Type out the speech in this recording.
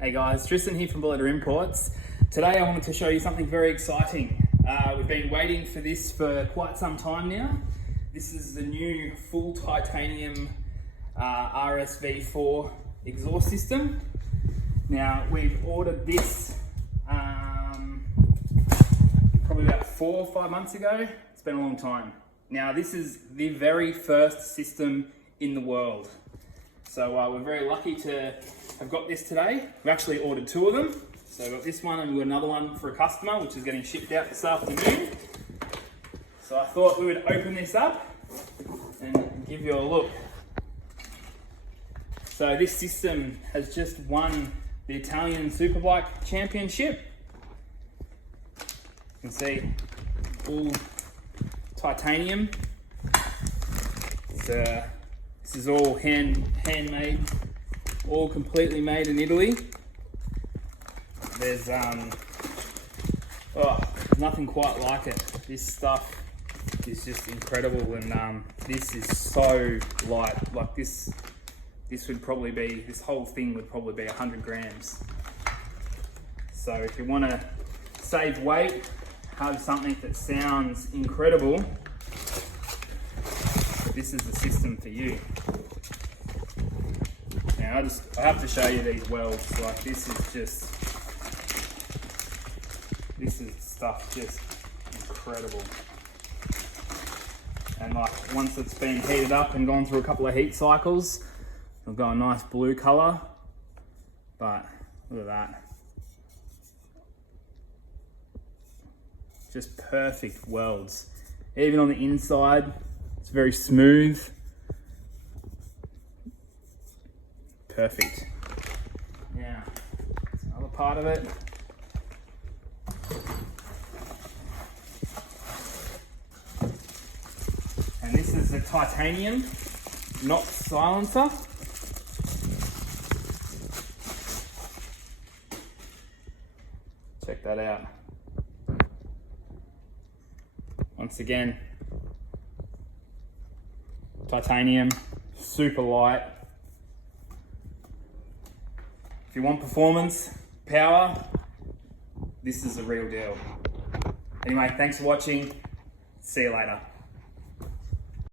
Hey guys, Tristan here from Bullet Imports. Today I wanted to show you something very exciting. We've been waiting for this for quite some time now. This is the new full titanium RSV4 exhaust system. Now we've ordered this probably about 4 or 5 months ago. It's been a long time. Now this is the very first system in the world. So we're very lucky to have got this today. We've actually ordered 2 of them. So we've got this one and we've got another one for a customer, which is getting shipped out this afternoon. So I thought we would open this up and give you a look. So this system has just won the Italian Superbike Championship. You can see all titanium. This is all handmade, all completely made in Italy. There's nothing quite like it. This stuff is just incredible, and this is so light. Like this would probably be, this whole thing would probably be 100 grams. So if you want to save weight, have something that sounds incredible, this is the system for you. Now I have to show you these welds. Like this is stuff just incredible. And like once it's been heated up and gone through a couple of heat cycles, it'll go a nice blue color. But look at that. Just perfect welds. Even on the inside, it's very smooth. Perfect. Now, another part of it. And this is the titanium knock silencer. Check that out. Once again, titanium, super light. If you want performance, power, this is the real deal. Anyway, thanks for watching. See you later.